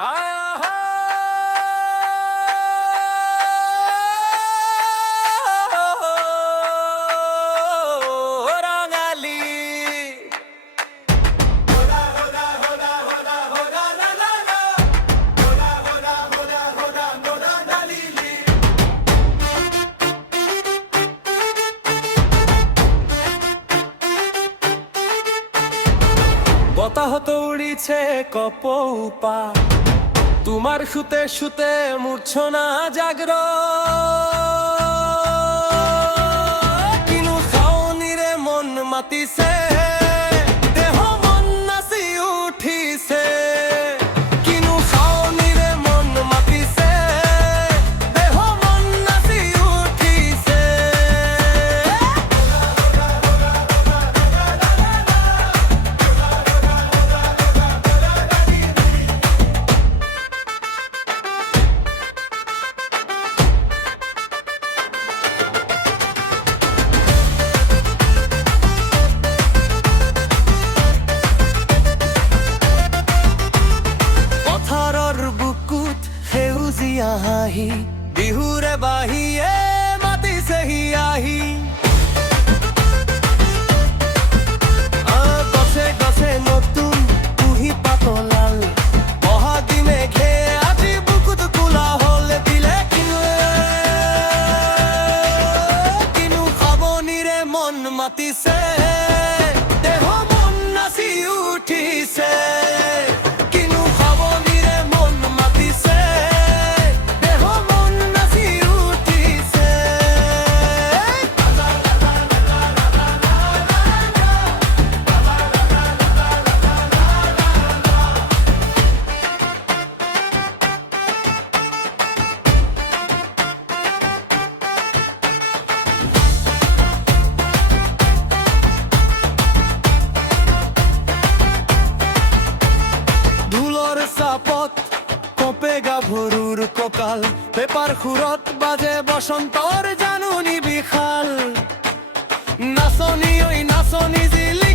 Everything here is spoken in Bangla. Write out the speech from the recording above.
বতাহত উড়িছে কপৌপা তোমার শুতে শুতে মূর্ছনা জাগ্র কিনু খাওনিরে মন মাতিছে দেহ মন নাচি উঠিছে কিনু খাওনিরে মন মাতিছে দেহ মন নাচি উঠিছে হাঁহি বিহুৰে বাহিয়ে মাতিছেহি আহি গছে গছে নতুন কুহি পাতলাল বহাগী মেঘে আজি বুকুত কোলা হল দিলে কিনু খাবনিৰে মন মাতিছে দেহ মন নাচি উঠিছে গাভৰুৰ কঁকাল পেপাৰ সুৰত বাজে বসন্তৰ জানুনি বিশাল নাচনি ঐ নাচনি জিলি